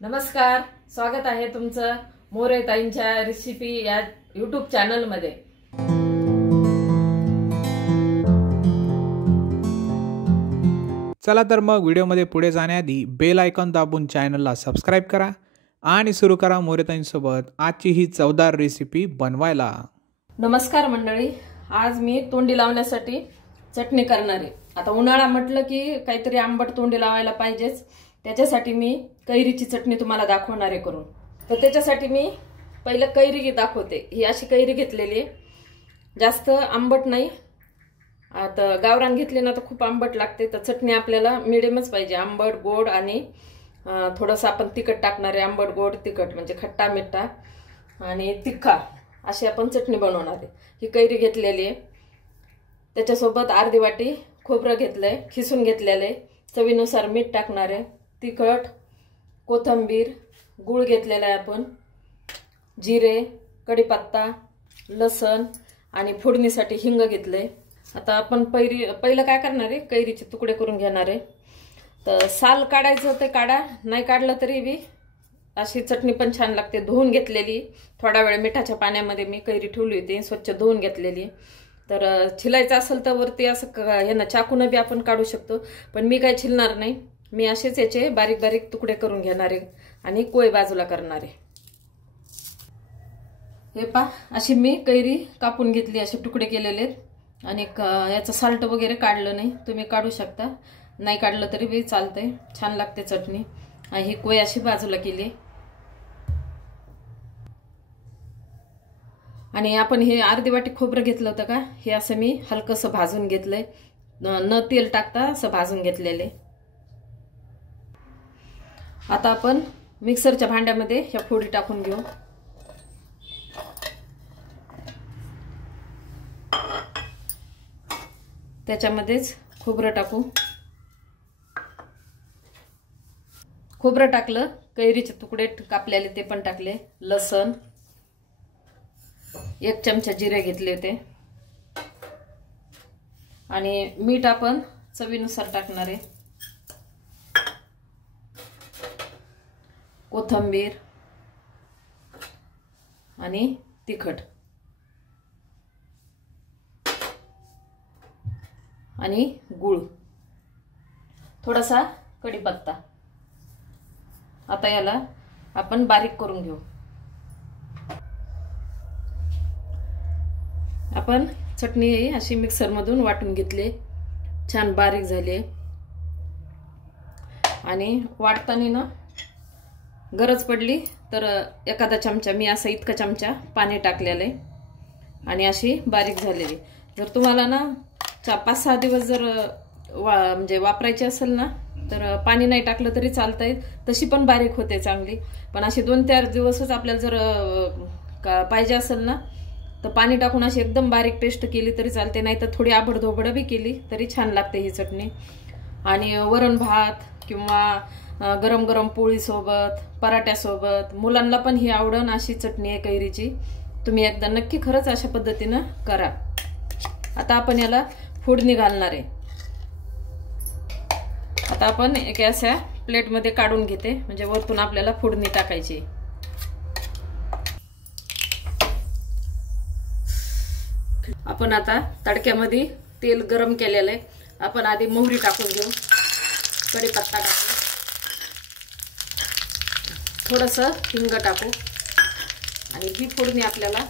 नमस्कार, स्वागत आहे तुमचं मोरे ताईंच्या रेसिपी या YouTube चॅनल मध्ये। चला तर मग व्हिडिओमध्ये पुढे जाण्याआधी बेल आयकॉन दाबून चॅनलला सबस्क्राइब करा आणि सुरू करा मोरे ताईंसोबत आजची ही चवदार रेसिपी बनवायला। नमस्कार मंडळी, आज मी तोंडी लावण्यासाठी चटणी करणार आहे। आता उन्हाळा म्हटलं की काहीतरी आंबट तोंडी लावायला पाहिजेच, त्याच्यासाठी मी कैरीची चटणी तुम्हाला दाखवणार आहे करून। तर त्याच्यासाठी मी पहिलं कैरी दाखवते। ही अशी कैरी घेतलेली आहे, जास्त आंबट नाही। आता गावरान घेतली ना तर खूप आंबट लागते, तर चटणी आपल्याला मिडियमच पाहिजे, आंबट गोड आणि थोडंसं आपण तिखट टाकणार आहे। आंबट गोड तिखट म्हणजे खट्टा मिठा आणि तिखा अशी आपण चटणी बनवणार आहे। ही कैरी घेतलेली आहे, त्याच्यासोबत अर्धी वाटी खोबरं घेतलंय, खिसून घेतलेलं आहे, चवीनुसार मीठ टाकणार आहे, तिखट, कोथिंबीर, गूळ घेतलेला आहे आपण, जिरे, कढीपत्ता, लसण आणि फोडणीसाठी हिंग घेतले। आता आपण पहिलं काय करणार आहे, कैरीचे तुकडे करून घेणार आहे। तर साल काढायचं ते काढा, नाही काढलं तरी बी अशी चटणी पण छान लागते। धुवून घेतलेली, थोडा वेळ मिठाच्या पाण्यामध्ये मी कैरी ठेवली होती, स्वच्छ धुवून घेतलेली। तर छिलायचं असेल तर वरती असं ह्यानं चाकून बी आपण काढू शकतो, पण मी काय छिलणार नाही। मी असेच याचे बारीक बारीक तुकडे करून घेणार आहे आणि कोय बाजूला करणार आहे। हे पा, अशी मी कैरी कापून घेतली, असे तुकडे केलेले आहेत आणि याचं साल्ट वगैरे काढलं नाही, तुम्ही काढू शकता, नाही काढलं तरी बी चालतंय, छान लागते चटणी। आणि ही कोय अशी बाजूला केली आणि आपण हे अर्धी वाटी खोबरं घेतलं होतं का, हे असं मी हलकसं भाजून घेतलंय, न तेल टाकता असं भाजून घेतलेले। आता आपण मिक्सरच्या भांड्यामध्ये ह्या फोडी टाकून घेऊ। त्याच्यामध्येच खोबरं टाकू। खोबरं टाकलं, कैरीचे तुकडे कापलेले ते पण टाकले, लसण, 1 चमचा जिरे घेतले होते आणि मीठ आपण चवीनुसार टाकणार आहे, कोथिंबीर आणि तिखट आणि गूळ, थोडासा कढीपत्ता। आता याला आपण बारीक करून घेऊ। आपण चटणी अशी मिक्सर मधून वाटून घेतली, छान बारीक झाली। आणि वाटताना ना गरज पडली तर एखादा चमचा, मी असा इतका चमचा पाणी टाकलेलं आहे आणि अशी बारीक झालेली। जर तुम्हाला ना 5-6 दिवस जर म्हणजे वापरायची असेल ना तर पाणी नाही टाकलं तरी चालतंय, तशी पण बारीक होते चांगली। पण अशी 2-4 दिवसच आपल्याला जर पाहिजे असेल ना तर पाणी टाकून अशी एकदम बारीक पेस्ट केली तरी चालते, नाही तर थोडी आबडधोबड बी केली तरी छान लागते ही चटणी। आणि वरण भात किंवा गरम गरम पोळी सोबत, पराठ्यासोबत, मुलांना पण ही आवडण अशी चटणी आहे कैरीची। तुम्ही एकदा नक्की खरंच अशा पद्धतीनं करा। आता आपण याला फोडणी घालणार आहे। आता आपण एक अशा प्लेटमध्ये काढून घेते, म्हणजे वरतून आपल्याला फोडणी टाकायची। आपण आता तडक्यामध्ये तेल गरम केलेलं आहे, आपण आधी मोहरी टाकून घेऊ, कढीपत्ता टाकू, थोडंसं हिंग टाकू आणि ही फोडणी आपल्याला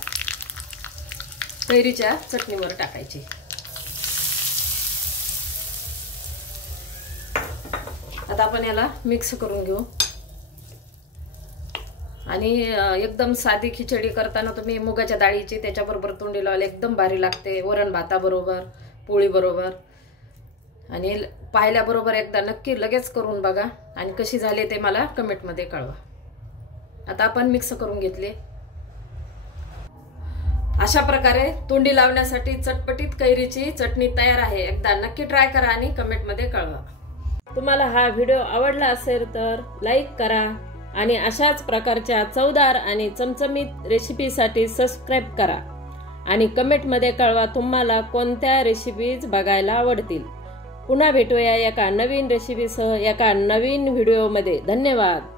कैरीच्या चटणीवर टाकायची। आता आपण याला मिक्स करून घेऊ आणि एकदम साधी खिचडी करताना तुम्ही मुगाच्या डाळीची त्याच्याबरोबर तोंडी लावायला एकदम भारी लागते, वरण भाताबरोबर, पोळी बरोबर। आणि पाहिल्याबरोबर एकदा नक्की लगेच करून बघा आणि कशी झाली ते मला कमेंटमध्ये कळवा। आता आपण मिक्स करून घेतले, अशा प्रकारे तोंडी लावण्यासाठी चटपटीत कैरीची चटणी तयार आहे। एकदा नक्की ट्राय करा आणि कमेंटमध्ये कळवा। तुम्हाला हा व्हिडिओ आवडला असेल तर लाईक करा आणि अशाच प्रकारच्या चवदार आणि चमचमीत रेसिपीसाठी सबस्क्राइब करा आणि कमेंटमध्ये कळवा तुम्हाला कोणत्या रेसिपीज बघायला आवडतील। पुन्हा भेटूया एका नवीन रेसिपीसह एका नवीन व्हिडिओमध्ये। धन्यवाद।